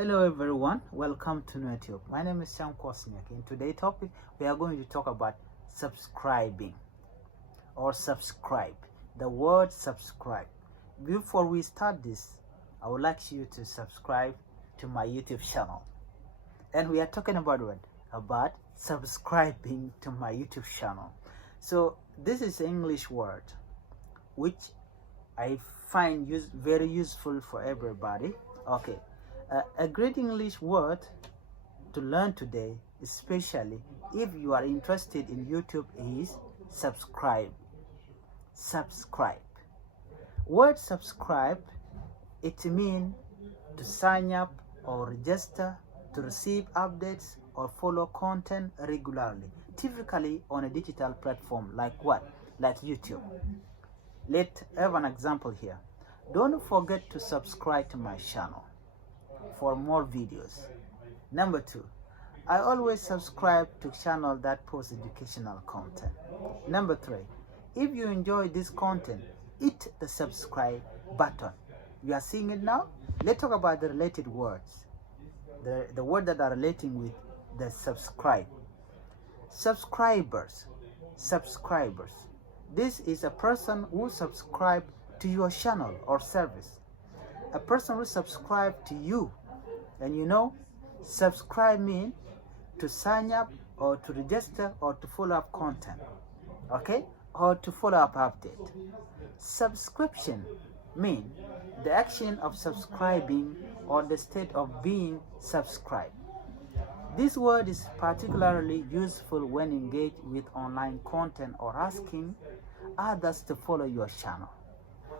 Hello everyone, welcome to NetTube. My name is Sam Kwasniak. In today's topic, we are going to talk about subscribing or subscribe. The word subscribe. Before we start this, I would like you to subscribe to my YouTube channel. And we are talking about what? About subscribing to my YouTube channel. So this is an English word which I find very useful for everybody. Okay. A great English word to learn today, especially if you are interested in YouTube, is subscribe. Subscribe. Word subscribe, it means to sign up or register to receive updates or follow content regularly, typically on a digital platform like what? Like YouTube. Let's have an example here. Don't forget to subscribe to my channel for more videos. Number 2, I always subscribe to channel that posts educational content. Number 3, if you enjoy this content, hit the subscribe button. You are seeing it now? Let's talk about the related words. The word that are relating with the subscribe. Subscribers. Subscribers. This is a person who subscribe to your channel or service. A person who subscribe to you. And you know, subscribe means to sign up or to register or to follow up content, okay, or to follow up update. Subscription means the action of subscribing or the state of being subscribed. This word is particularly useful when engaged with online content or asking others to follow your channel.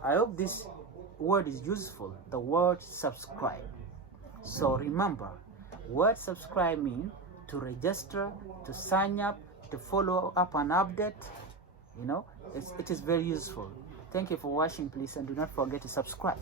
I hope this word is useful, the word subscribe. So remember, word subscribe means to register, to sign up, to follow up an update. You know, it is very useful. Thank you for watching, please, and do not forget to subscribe.